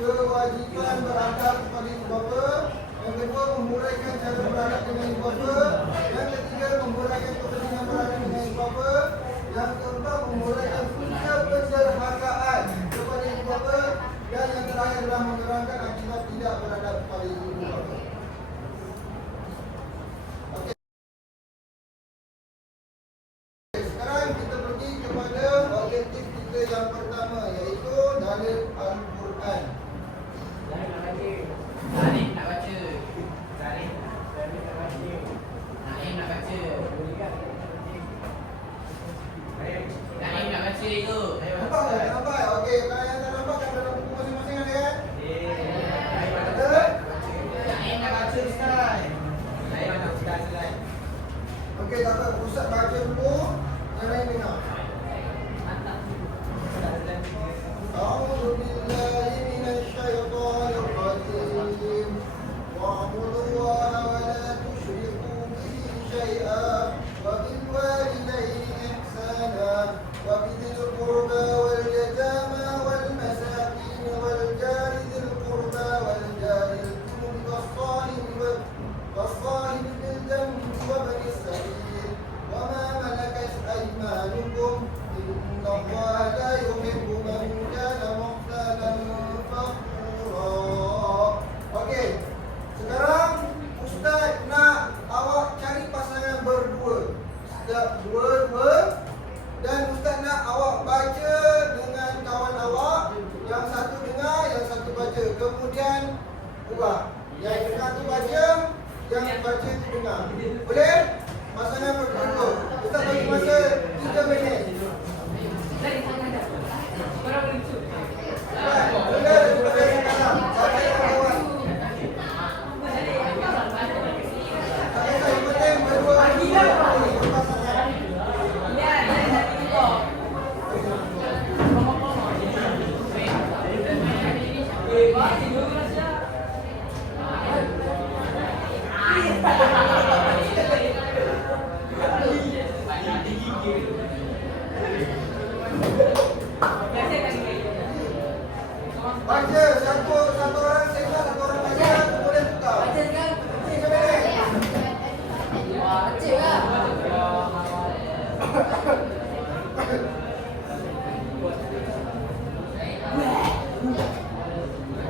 kewajiban beradab kepada ibu bapa. Yang kedua, menguraikan cara beradab dengan ibu bapa. Yang ketiga, menguraikan kepentingan beradab dengan ibu bapa. Yang keempat, menguraikan punca penderhakaan kepada ibu bapa. Dan yang terakhir adalah menerangkan akibat tidak beradab kepada ibu bapa. Sekarang kita pergi kepada objektif kita yang pertama, iaitu dalil Al-Quran. Naim nak baca. Naim nak baca. Naim nak baca itu. Nampak tak? Nampak? Okey, kalau yang tak nampak kan dalam buku masing-masing ada kan? Ada? Naim nak baca Ustaz. Naim nak Ustaz Ustaz. Okey, tak apa. Ustaz baca dulu, yang lain dengar. أعوذ بالله من الشيطان الرجيم واعبدوا الله ولا تشركوا به شيئا وبالوالدين إحسانا وبذي القربى واليتامى والمساكين والجار ذي القربى والجار الجنب والصاحب بالجنب وابن السبيل وما ملكت أيمانكم إن الله لا يحب من كان مختالا فخورا. Okey, sekarang Ustaz nak awak cari pasangan berdua. Dua-dua. Dan Ustaz nak awak baca dengan kawan awak. Yang satu dengar, yang satu baca. Kemudian ubah. Yang dengar tu baca, yang baca tu dengar. Boleh? Pasangan berdua. Ustaz bagi masa 3 minit. Baca satu orang segmen, satu orang baca, kemudian tukar. Siapa ni?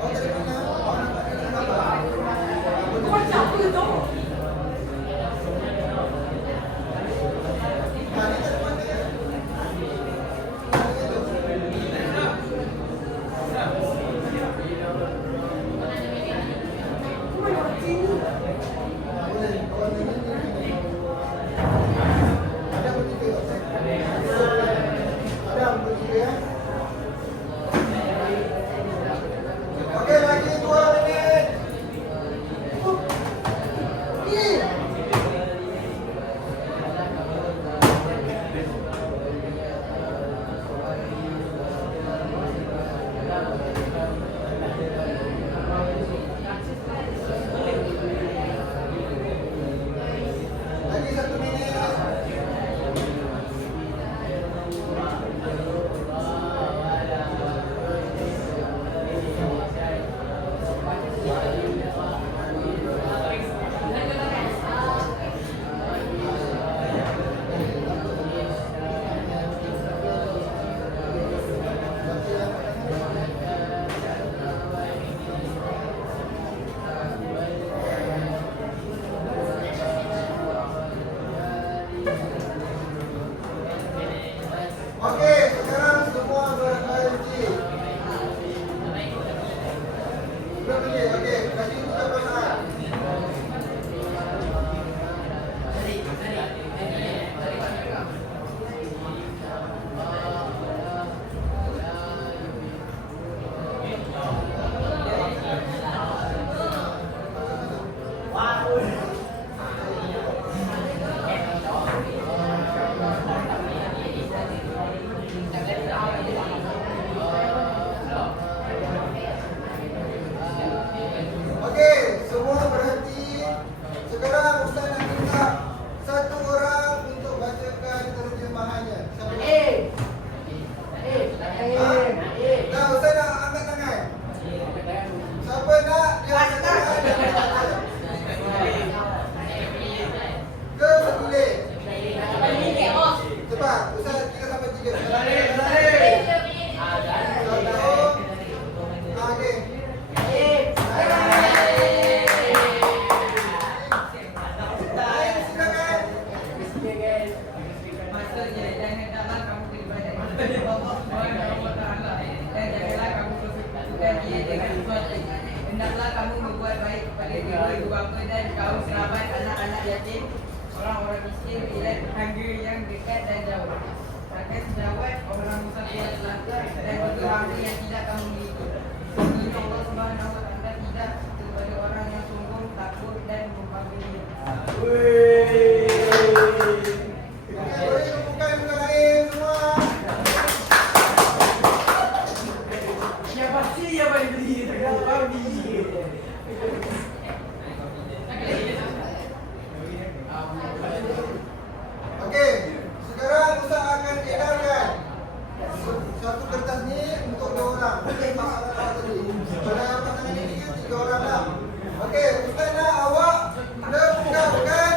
Oh, tadi mana? Oh, nampak ni apa? Ah, ni tadi mana? Okey, lagi 2 minit. Lagi 1 minit. Okey, sekarang semua berhenti. Berhenti. Okey, kasih buka perasaan. Okey, semua berhenti. Sekarang Ustaz nak minta satu orang untuk bacakan terjemahannya. Siapa? Dah, Ustaz nak angkat tangan. Siapa nak dia angkat tangan dia baca. Ke bertulis? Cepat, Ustaz kira sampai 3. Okey. Maksudnya janganlah kamu beribadah kepada Allah Subhanahu wa taala dan janganlah kamu bersekutukan Dia dengan sesuatu. Hendaklah kamu berbuat baik kepada kedua ibu bapa dan kaum kerabat, anak-anak yatim, orang-orang miskin, dan tetangga yang dekat dan jauh. Rakyat sejawat, orang musafir yang celaka dan juga harta yang tidak kamu miliki. Sesungguhnya Allah Subhanahu wa taala tidak kepada orang yang sombong, takut dan membanggakan. Okey, boleh tumpukan bukan lain semua. Siapa sih yang paling beli dekat babi? Okey, sekarang Ustaz akan edarkan satu kertas ni untuk 2 orang. Okey, pasangan awak tadi. Pada pasangan ini 3 orang lah. Okey, Ustaz nak awak bukan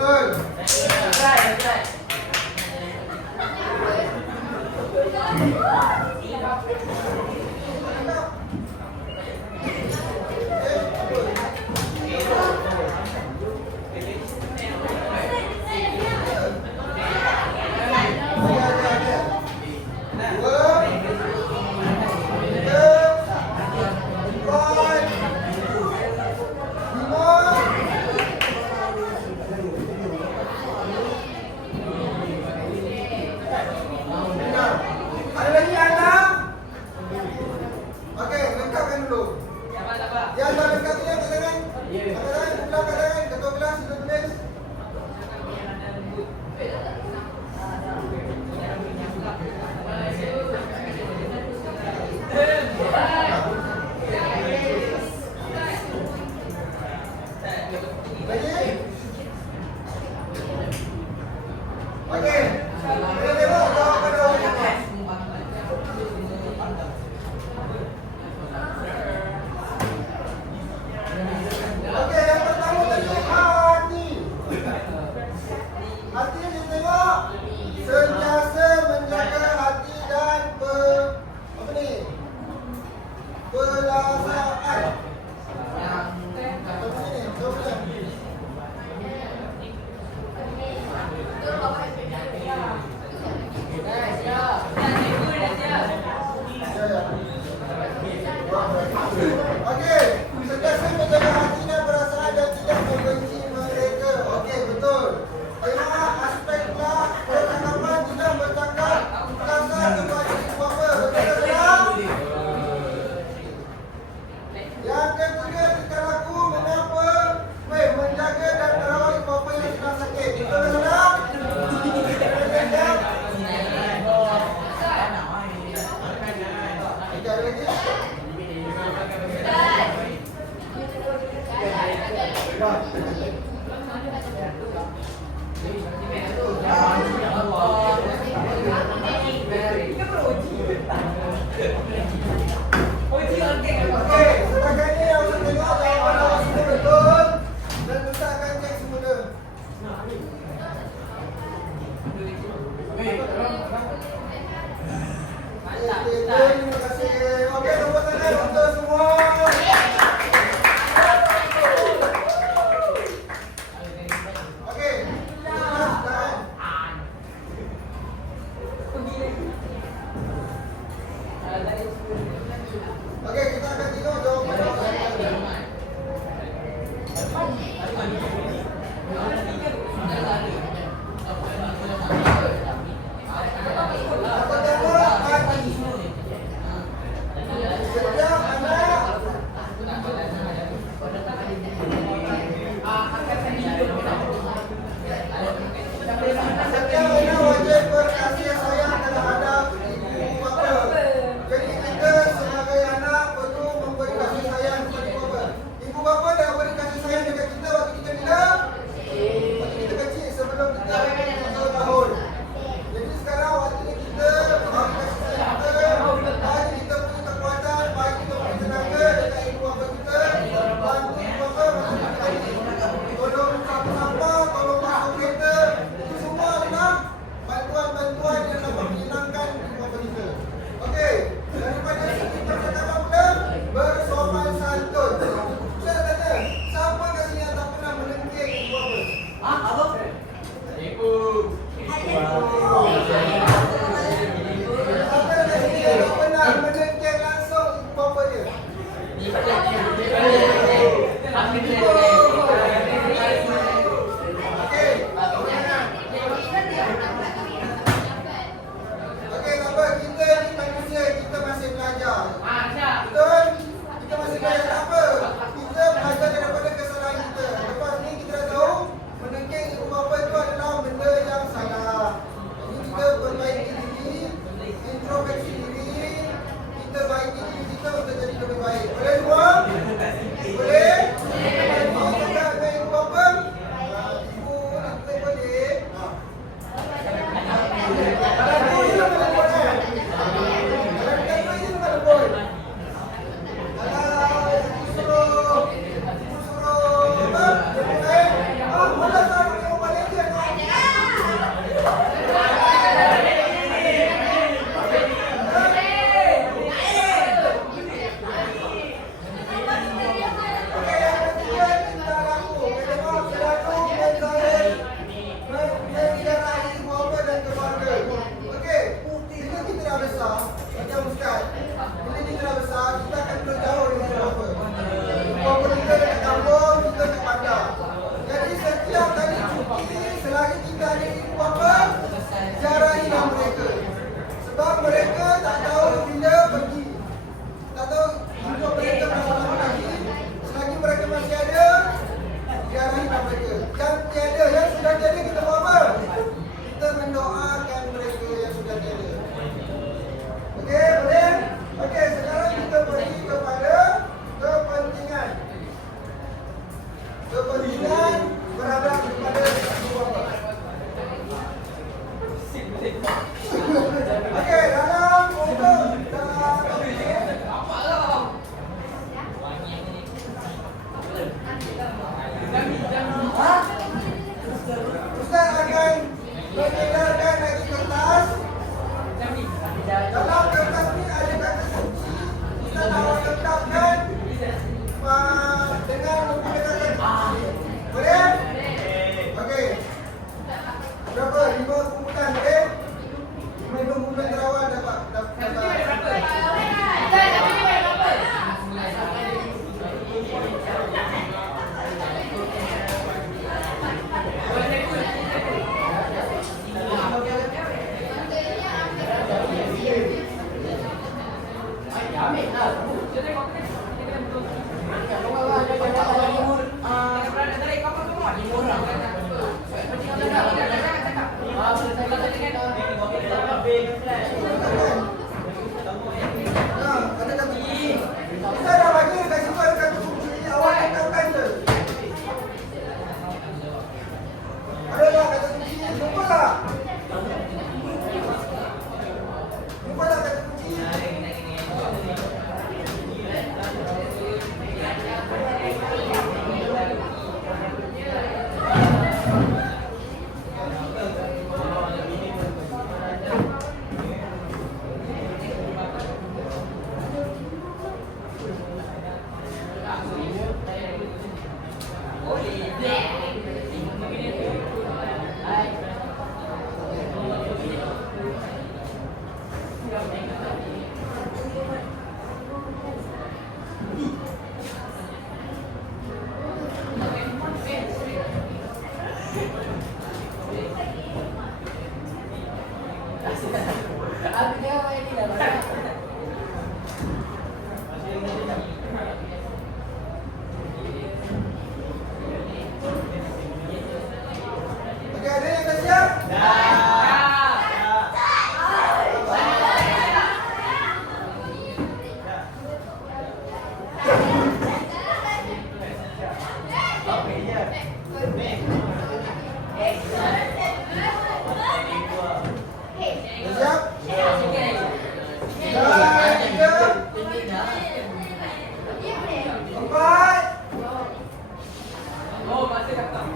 betul. Ada lagi anak? Okey, lengkapkan dulu. Yang dah lengkap ni angkat tangan. Angkat tangan, sebelah angkat tangan. Ketua kelas sudah tulis. Lagi? Okey. Kita tengok jawapan awak. Okey, yang pertama tadi hati. Hati ni tengok sentiasa menjaga hati dan apa ni? Perasaan. Apa ni? Coba. Okey, sentiasa menjaga hati dan perasaan dan tidak membenci mereka. Okey, betul. Tengok aspeklah percakapan tidak bercakap kasar kepada ibu bapa. Betul tak? Yang ketiga, tingkah laku menjaga dan merawat ibu bapa yang sedang sakit. Betul tak? Tidak ada lagi? Okey, setakat ni awak tengok jawapan awak semua betul dan letakkan cek semula. Terima kasih. Okey, tepuk tangan untuk semua. Okey, lepas tangan. Okey, kita akan tengok jawapan awak. Nah, ada kata kunci. Kita dah bagi dekat situ ada kata kunci. Awak tekankan je. Ada tak kata kunci? Jumpa tak? Jumpa tak kata kunci? Okey, ada yang dah siap? Dah siap? Dah, tiga, empat, Oh, masih datang.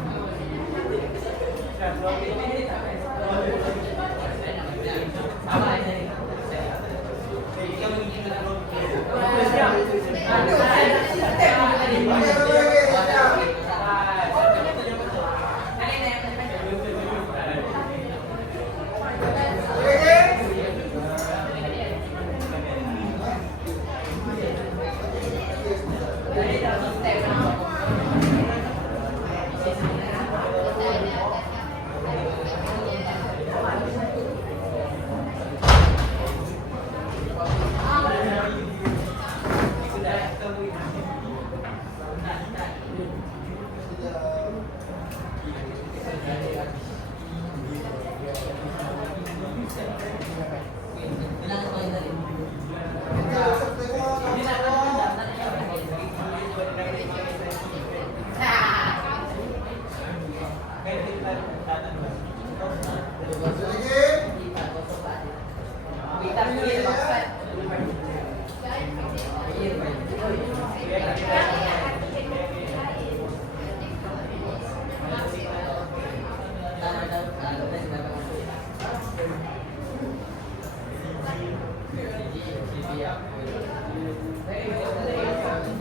okey, dah siap. Okey?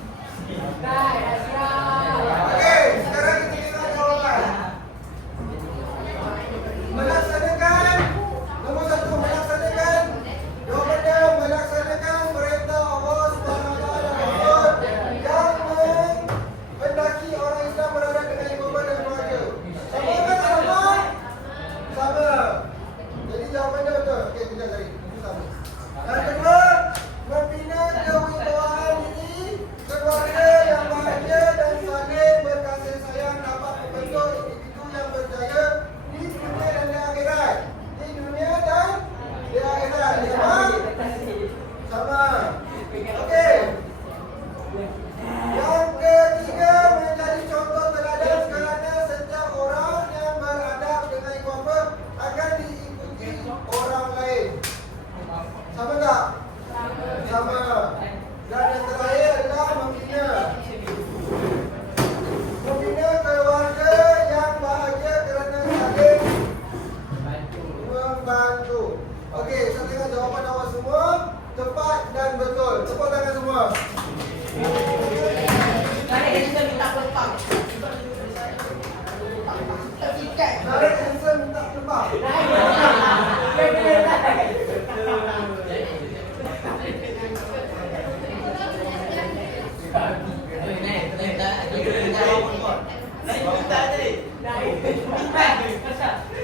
Okey, sekarang kita tengok jawapan. Melaksanakan nombor 1, melaksanakan jawapannya melaksanakan perintah Allah Subhanahu Wa Taala yang menghendaki orang Islam berada dengan ibadah dan keluarga. Sama kan sama? Sama. Jadi jawapannya betul. Okey, kita cari. Sama. Yang kedua, membina kewibawaan diri keluarga yang bahagia dan saling berkasih sayang dapat membentuk individu yang berjaya di dunia dan di akhirat. Di dunia dan di akhirat. Sama? Sama. Okey. Yang ketiga, menjadi contoh teladan kerana setiap orang yang beradab dengan ibu-bapa akan diikuti orang lain. Sama tak? Sama. Dan yang terakhir adalah membina keluarga yang bahagia kerana saling membantu. Okey, saya tengok jawapan awak semua tepat dan betul. Tepuk tangan semua. Narik answer minta tebak.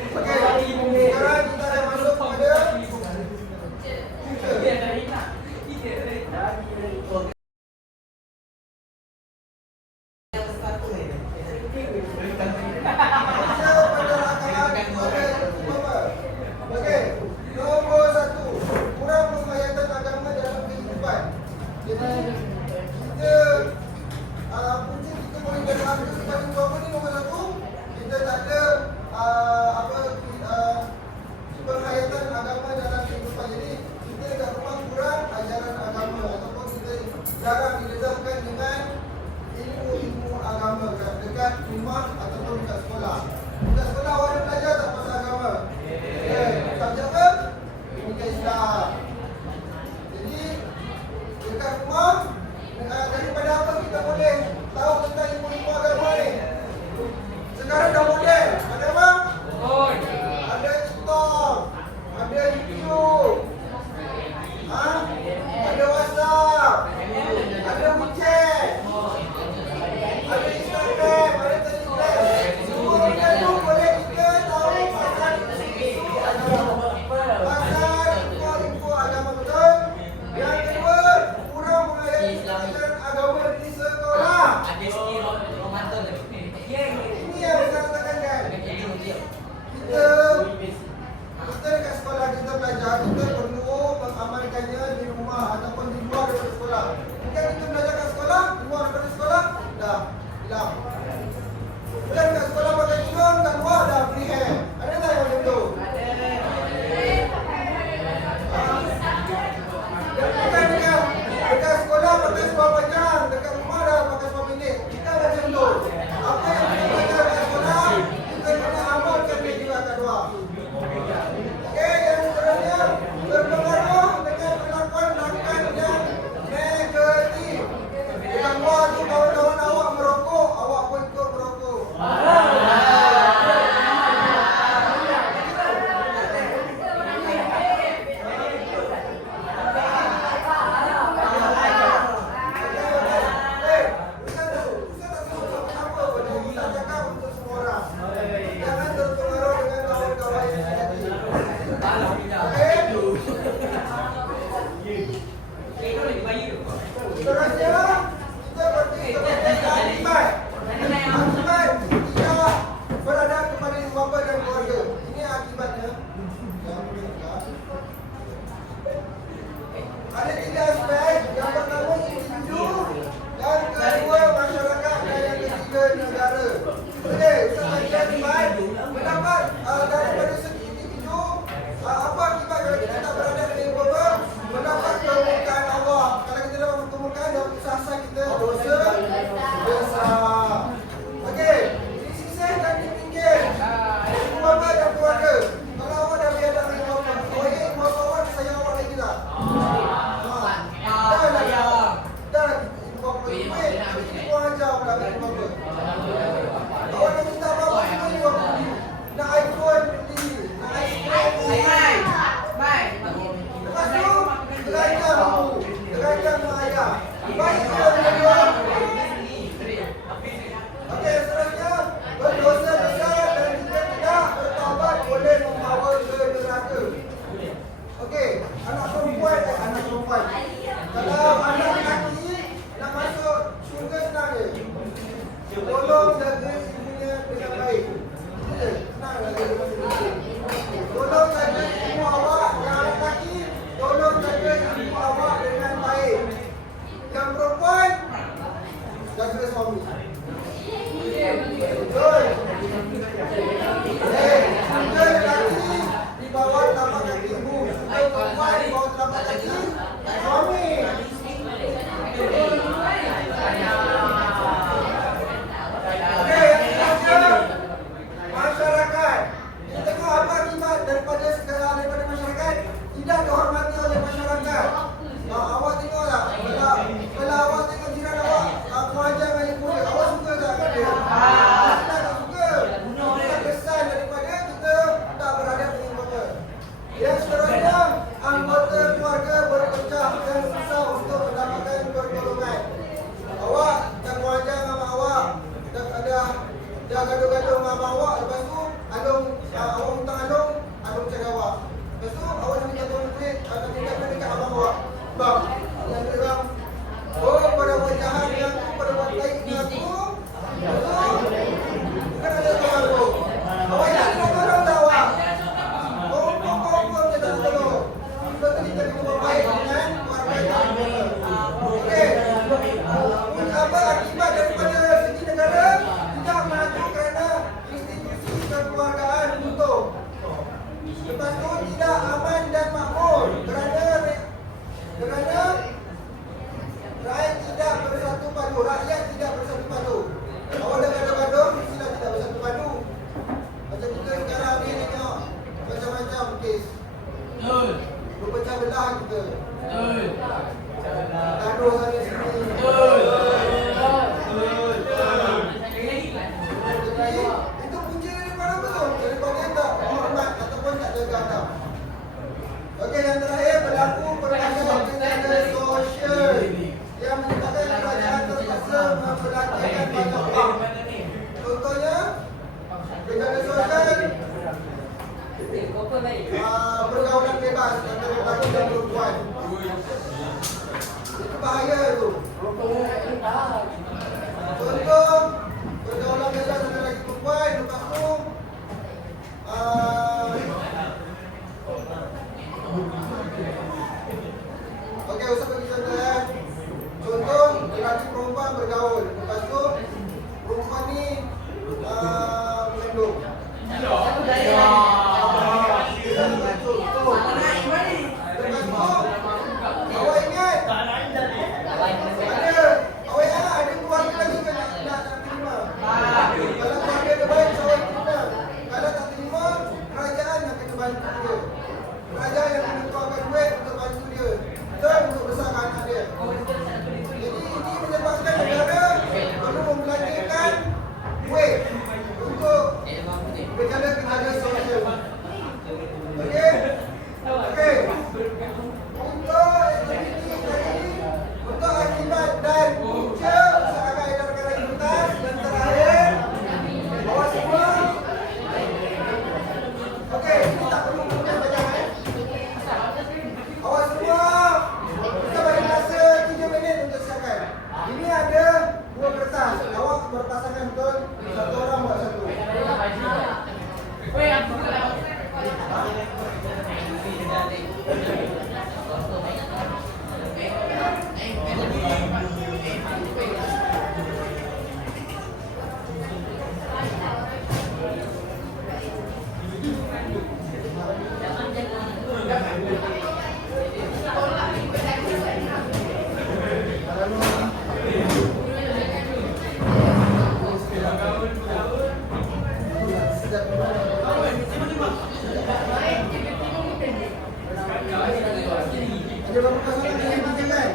Okey, sekarang kita dah masuk kepada sekolah. Budak sekolah awak ada belajar tak pasal agama? Subjek apa? Bukan Islam. Jadi dekat rumah, daripada apa kita boleh tahu tentang ilmu-ilmu agama ni? Sekarang dah modern. Ada apa? Ada TikTok, ada YouTube, ada WhatsApp, ada WeChat, ada Instagram, ada Telegram. Semua benda tu boleh kita tahu pasal isu agama. Pasal info agama, betul? Yang kedua, kurang melayani pelajaran agama di sekolah. Ini yang saya katakan. Kita dekat sekolah kita belajar, kita perlu mengamalkannya di rumah ataupun di luar daripada sekolah. Mungkin kita belajar kat sekolah, di luar daripada sekolah, dah hilang. Bukan kat sekolah pakai tudung, kat luar dah free hand. Ada tak yang macam tu? Bukan dekat sekolah pakai sebuah jam, dekat rumah dah pakai sebuah minit. Kita macam tu. Apa yang kita belajar kat sekolah, kita kena amalkan dia juga kat luar. Okey, yang seterusnya berpengaruh dengan perlakuan-perlakuan yang negatif. Dekat luar tu kawan-kawan awak merokok, awak pun ikut merokok. Ada tiga aspek. Yang pertama individu, yang kedua masyarakat dan yang ketiga negara. Okey, Ustaz Haji Iman mendapat daripada segi individu apa akibat kalau kita tak berada di ibu-bapa? Mendapat kemurkaan Allah. Kalau kita dapat kemurkaan, dapat sasa kita dosa besar. Okey, disisihkan di pinggir ibu-bapa dan keluarga. Kalau awak dah berada dengan ibu-bapa, awak ingat ibu-bapa awak sayang awak lagi tak? Dah ibu-bapa duit, ibu ajar pula kat ibu-bapa. Awak nak minta apa-apa semua ibu-bapa beli. Nak iPhone beli, nak ice cream beli. Lepas tu, terancam ibu, terancam mak ayah. Baik ke berdua? Okey, seterusnya berdosa besar dan jika tidak bertaubat boleh membawa ke neraka. Okey, anak perempuan. Kalau anak lelaki nak masuk syurga senang je. Tolong jaga ibunya dengan baik. Senang jaga ibunya. Tolong jaga ibu awak yang lelaki, tolong jaga ibu awak dengan baik. Yang perempuan, jaga suami. Betul. Syurga lelaki di bawah telapak kaki ibu. Syurga perempuan di bawah telapak kaki suami. Masyarakat. Kita tengok apa akibat daripada masyarakat tidak dihormati oleh masyarakat. Awak tengok tak? Kalau awak tengok jiran awak mengajar dengan ibu dia, awak suka tak kat dia? Tak suka. Kita kesan daripada kita tak berhadap dengan ibu. Yang seterusnya, anggota keluarga berpecah dan susah untuk mendapatkan pertolongan. Awak tak mengajar dengan mak awak, dah gaduh-gaduh dengan abang awak. Lepas tu awak minta Along cari awak. Lepas tu awak nak minta tolong duit, nak minta duit dekat abang awak. Bang, yang dia bilang, pada buat jahat dengan aku, pada buat baik dengan aku. Bukan ada tolong aku. Awak yang nak tolong tak awak? Kau dia tak tolong. Sebab tu kita kena buat baik dengan keluarga kita. Okey. Apa akibat daripada segi negara tidak maju kerana institusi kekeluargaan runtuh. Lepas tu tidak aman dan makmur kerana rakyat tidak bersatu padu. Awak dah gaduh-gaduh, mestilah tidak bersatu padu. Itu punca daripada apa tu? Daripada tak hormat ataupun tak jaga adab. Okey, yang terakhir berlaku perkara pilkada sosial yang menyebabkan kerajaan terpaksa memperlakukan banyak hak. Contohnya, pilkada sosial pergaulan bebas antara lelaki dan perempuan. Itu bahaya tu. Contoh, pergaulan bebas antara lelaki perempuan, lepas tu okey, usah bagi contoh ya. Contoh, lelaki perempuan bergaul. Lepas tu, perempuan ni mengandung. Awak ingat ada keluarga lagi ke nak terima? Kalau keluarga dia baik, awak terima. Kalau tak terima, kerajaan yang kena bantu dia. Kerajaan yang kena keluarkan duit untuk bantu dia dan untuk besarkan anak dia. Jadi ini menyebabkan negara perlu membelanjakan duit untuk pilkada sosial. Okey? Okey. Untuk aktiviti tadi, untuk akibat dan punca usahakan edarkan lanjutan. Dan terakhir, awak semua. Okey, ini tak perlu kemudian bacaan. Awak semua, kita bagi masa 3 minit untuk siapkan. Ini ada 2 kertas. Awak berpasangan betul. Satu orang buat satu. Ada berapa pasangan yang bincangkan?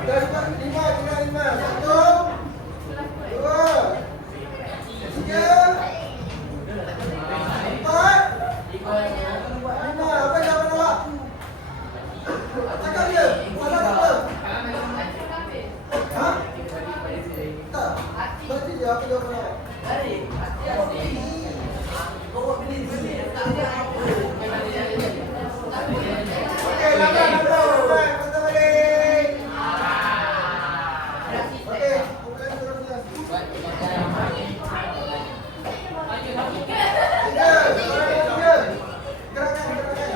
Dah dapat 5, tinggal 5. 1, 2, 3, 4, 5. Apa yang dapat awak? Cakap dia. Salah apa? Ha? Tak. Berarti dia apa jawapan awak? Okey, lambat. Patah balik. Okey, bukan teruskan. Tiga. Gerakkan.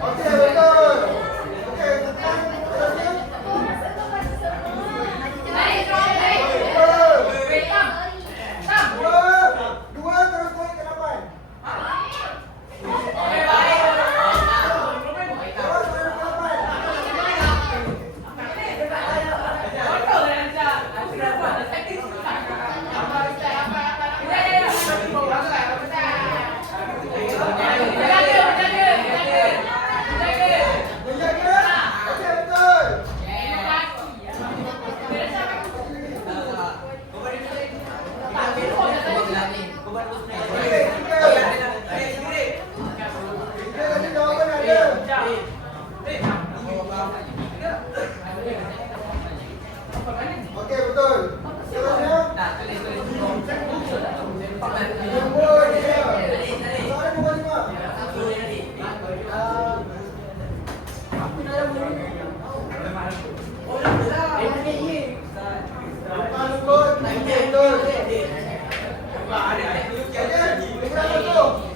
Okey, betul. Okey, bukan teruskan. Dua terus naik ke 8. Terus naik ke 8. Menjaga. Okey, betul. Okey, tiga lagi jawapan ada. Okey, betul. Seterusnya. Nombor 3. Soalan nombor 5. Nombor 3 betul. Okey, nombor 1.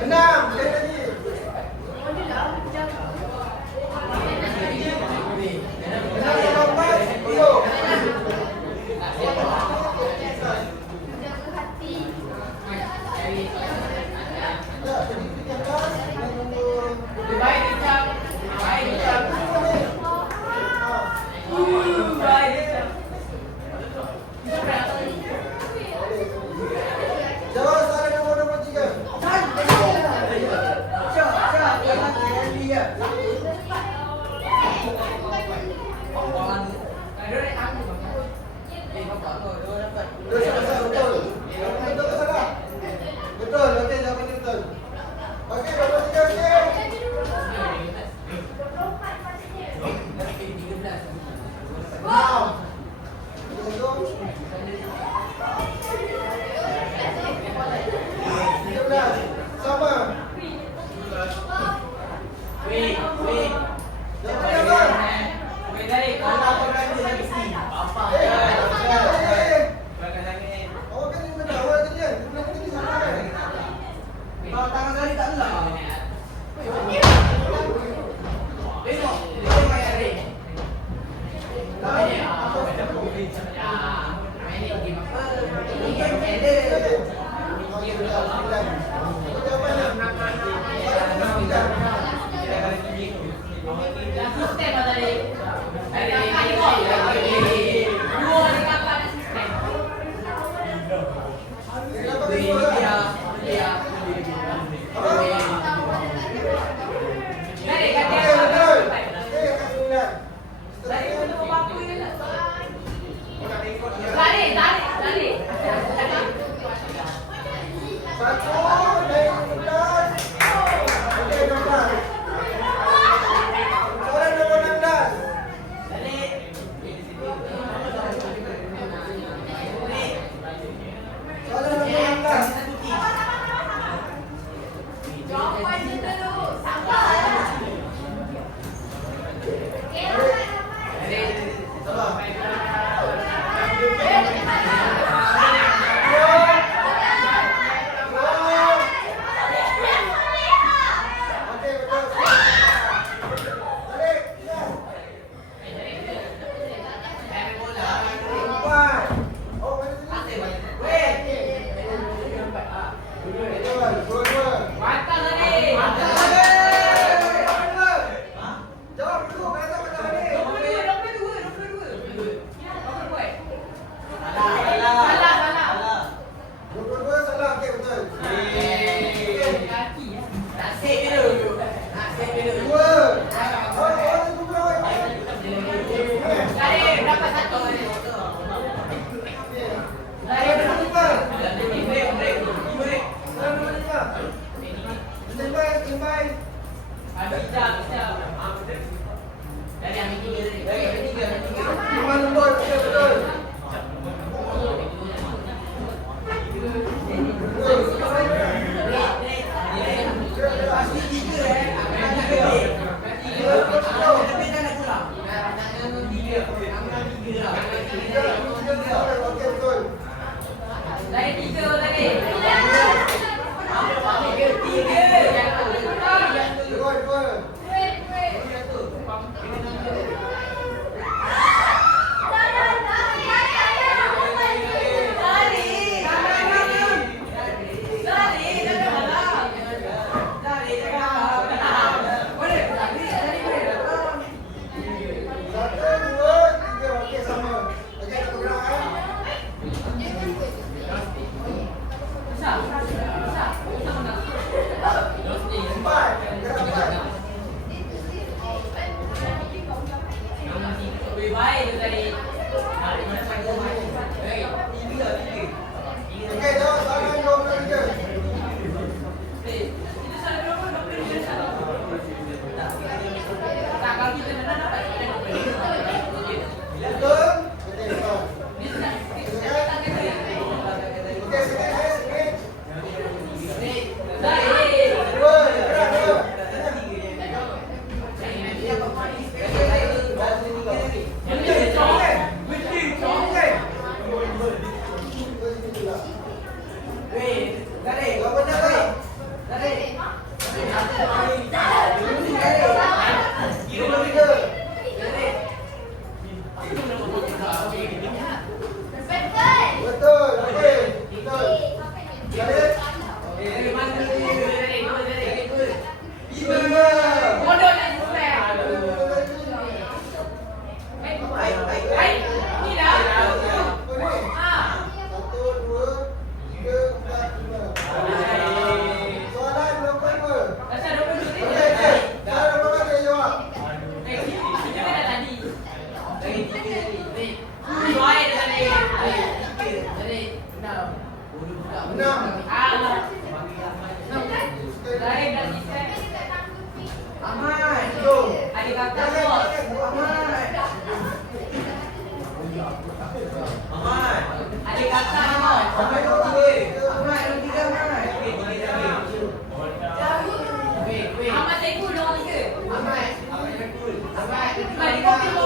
Enam, sekali lagi. Enam tambah 4, 10. Ya, jadi pilih yang atas dan nombor 10. Jawab soalan nombor 3. Betul. Betul ke salah? Betul. Okey, jawapannya betul. Okey, nombor 3 okey. Wow. Betul. 13. Sama. Jawapannya apa? Awak kan ni benda awal tadi kan? Benda tadi sama kan? Tangan kali tak lelah. baik tu tadi. Okey, jawab soalan 23. Itu salah berapa? 20 salah. Tak, kalau kita menang dapat kita 20. Betul? Okey, betul. Kita tak kena. Okey, sikit. Baik. Dua, gerak dua. Kau benar tak? Betul. Okey. Betul. Jalil. Lima. Bodoh nak selesai. Ni dah. Apa ni? Ah. 1, 2, 3, 4, 5. Soalan 22. Asal 20 ni. Okey. Soalan 22 dia jawab. Kita dah tadi. Baik dah tadi. 6. Ah. Lain dah selesai. Belum. Adik kakak bos. Adik kakak ni bos. Ahmad Saiful nombor 3. Ahmad, kau pergi